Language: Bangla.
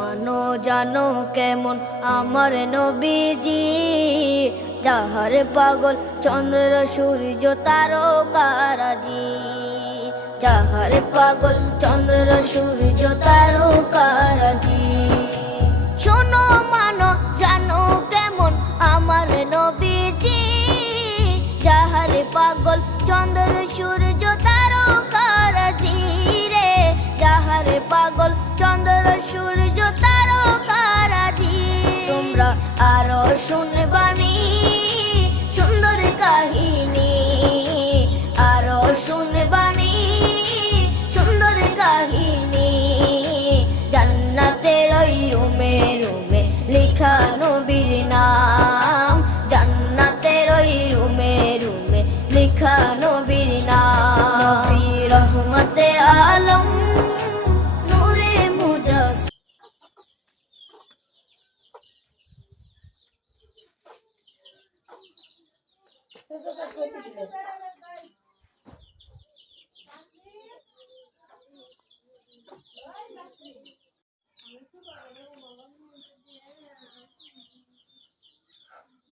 মানো জানো কেমন আমার নবীজি, যাহার পাগল চন্দ্র সূর্য তারকারাজি, যাহার পাগল চন্দ্র সূর্য তারকারাজি। শোনো মানো জানো কেমন আমার নবীজি, যাহার পাগল চন্দ্র সূর্য তারকারাজি রে, যাহার পাগল চন্দ্র সূর্য তারকারাজি। তোমরা আরো শুনবানি সুন্দর কাহিনী, আরো শুনবানি সুন্দর কাহিনী। জান্নাতের ওই রুমে রুমে লেখা নবীর নাম, জান্নাতের ওই রুমে রুমে লেখা নবীর নাম। নবী রহমতে আলম নূরে মুজাসসিম।